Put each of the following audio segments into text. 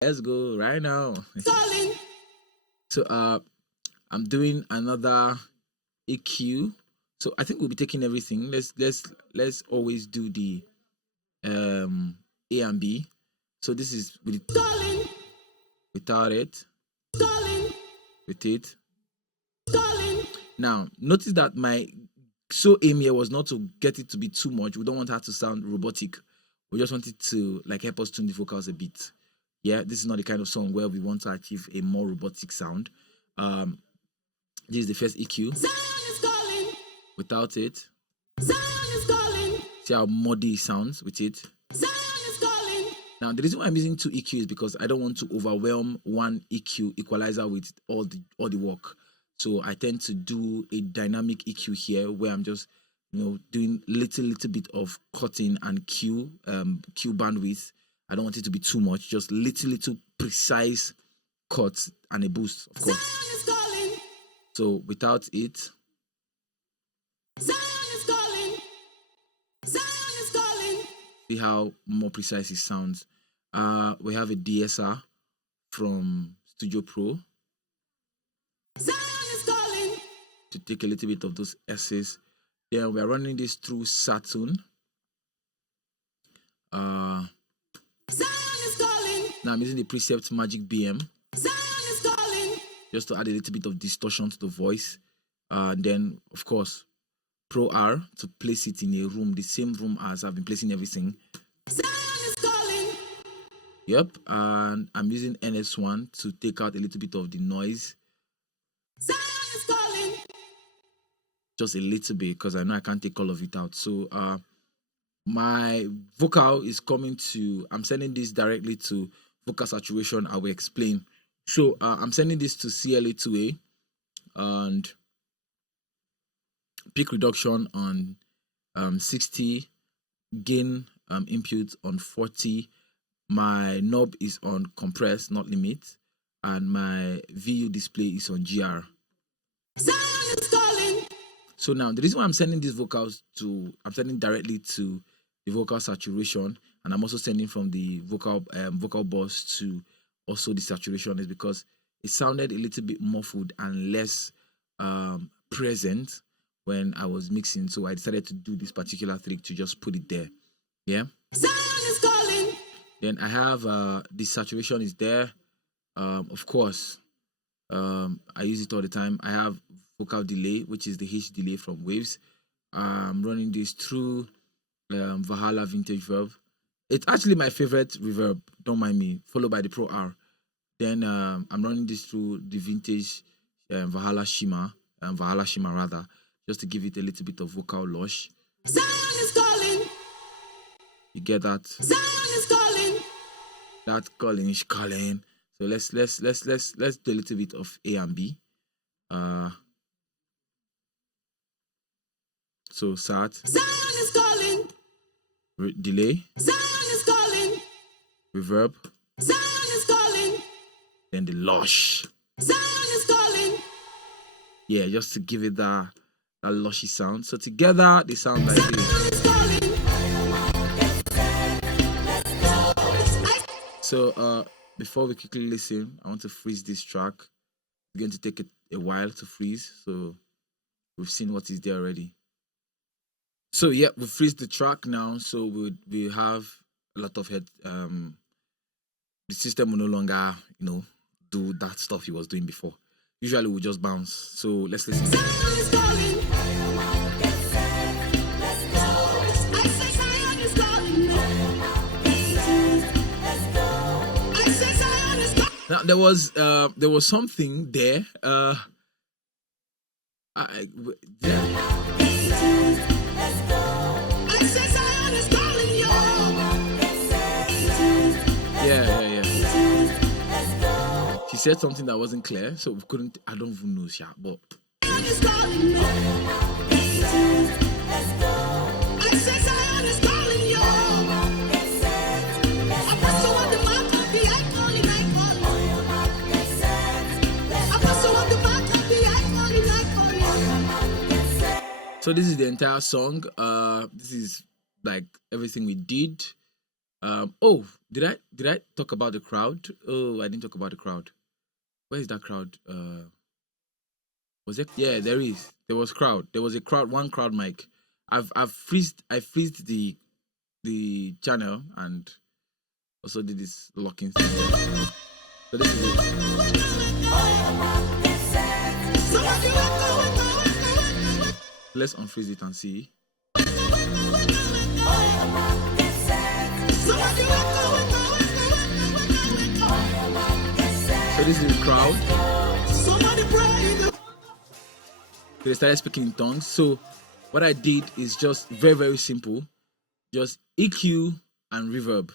Let's go right now. So I'm doing another EQ. So I think we'll be taking everything. Let's always do the A and B. So this is without it, with it. Now notice that my aim here was not to get it to be too much. We don't want her to sound robotic. We just want it to like help us tune the vocals a bit. Yeah, this is not the kind of song where we want to achieve a more robotic sound. This is the first EQ. Without it. See how muddy it sounds with it. Now the reason why I'm using 2 EQ is because I don't want to overwhelm one EQ equalizer with all the work. So I tend to do a dynamic EQ here where I'm just doing little bit of cutting and Q bandwidth. I don't want it to be too much, just little precise cuts and a boost, of course. So without it. See how more precise it sounds. We have a DSR from Studio Pro to take a little bit of those S's. Then we are running this through Saturn. Now I'm using the preset Magic BM just to add a little bit of distortion to the voice. Then, of course, Pro R to place it in a room, the same room as I've been placing everything. Yep, and I'm using NS1 to take out a little bit of the noise. Just a little bit, because I know I can't take all of it out. So my vocal is coming to, I'm sending this directly to vocal saturation. I will explain. So I'm sending this to CLA2A and peak reduction on 60, gain input on 40. My knob is on compress, not limit, and my VU display is on GR. So now the reason why I'm sending these vocals to, I'm sending directly to the vocal saturation, and I'm also sending from the vocal bus to also the saturation, is because it sounded a little bit muffled and less present when I was mixing. So I decided to do this particular trick to just put it there. Yeah. Then I have the saturation is there. Of course, I use it all the time. I have vocal delay, which is the H delay from Waves. I'm running this through Valhalla Vintage Verb. It's actually my favorite reverb, don't mind me, followed by the Pro R. Then I'm running this through the Vintage Valhalla Shima rather, just to give it a little bit of vocal lush. You get that? That calling is calling. So let's do a little bit of A and B. So sat. Delay. Reverb. Then the lush. Yeah, just to give it that lushy sound. So together they sound like this. So before we quickly listen, I want to freeze this track. It's going to take a while to freeze, so we've seen what is there already. So yeah, we freeze the track now, so we have a lot of head. The system will no longer, do that stuff he was doing before. Usually we just bounce. So let's listen. Now there was something there. Yeah. She said something that wasn't clear, so we couldn't. I don't even know, but. So this is the entire song. This is like everything we did. Oh, did I talk about the crowd? Oh, I didn't talk about the crowd. Where is that crowd? Was it? Yeah, there is. There was crowd. There was a crowd. One crowd mic. I freezed the channel and also did this locking thing. So this is it. Let's unfreeze it and see. So this is the crowd. They started speaking in tongues. So what I did is just very, very simple. Just EQ and reverb.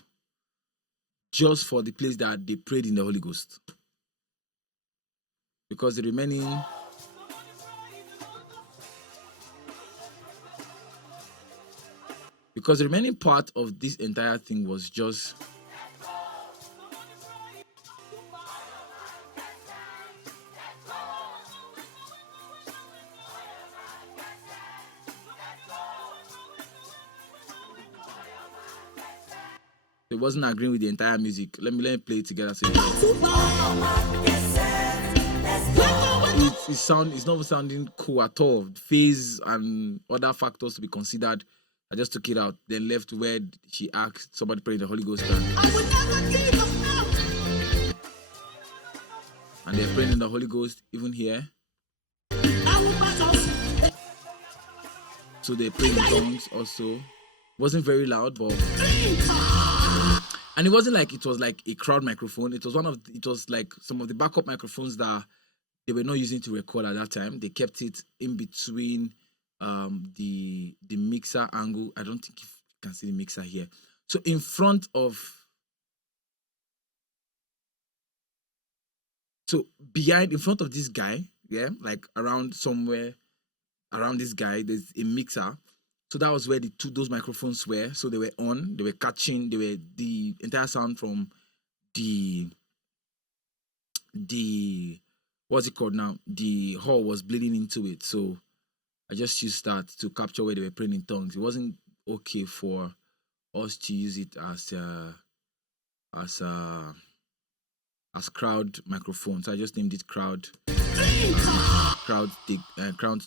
Just for the place that they prayed in the Holy Ghost. Because the remaining part of this entire thing was just it wasn't agreeing with the entire music. Let me play it together. So it's not sounding cool at all. Phase and other factors to be considered. I just took it out, then left where she asked somebody pray in the Holy Ghost. And they're praying in the Holy Ghost, even here. So they prayed in tongues also. Wasn't very loud, but and it wasn't like it was like a crowd microphone. It was like some of the backup microphones that they were not using to record at that time. They kept it in between the mixer angle. I don't think you can see the mixer here. So in front of this guy, yeah, like somewhere around this guy, there's a mixer. So that was where those microphones were. So they were on, they were catching, the entire sound from the what's it called now? The hall was bleeding into it. So I just used that to capture where they were praying in tongues. It wasn't okay for us to use it as crowd microphone. So I just named it crowd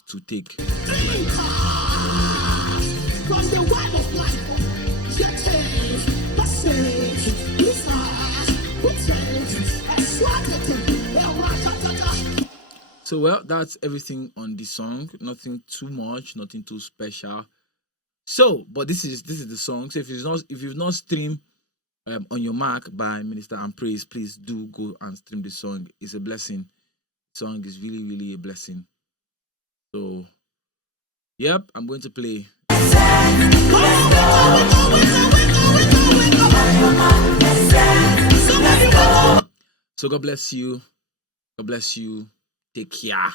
to take. So well, that's everything on this song. Nothing too much, nothing too special. So, but this is the song. So if you've not streamed on your Mac by Minister and Praise, please do go and stream the song. It's a blessing. The song is really, really a blessing. So, yep, I'm going to play. So God bless you. God bless you. Take care.